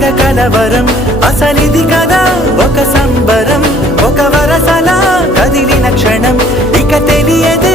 తెగ కలవరం అసలిది కదా ఒక సంబరం ఒక వరసలా కదిలిన క్షణం ఇక తెలియదే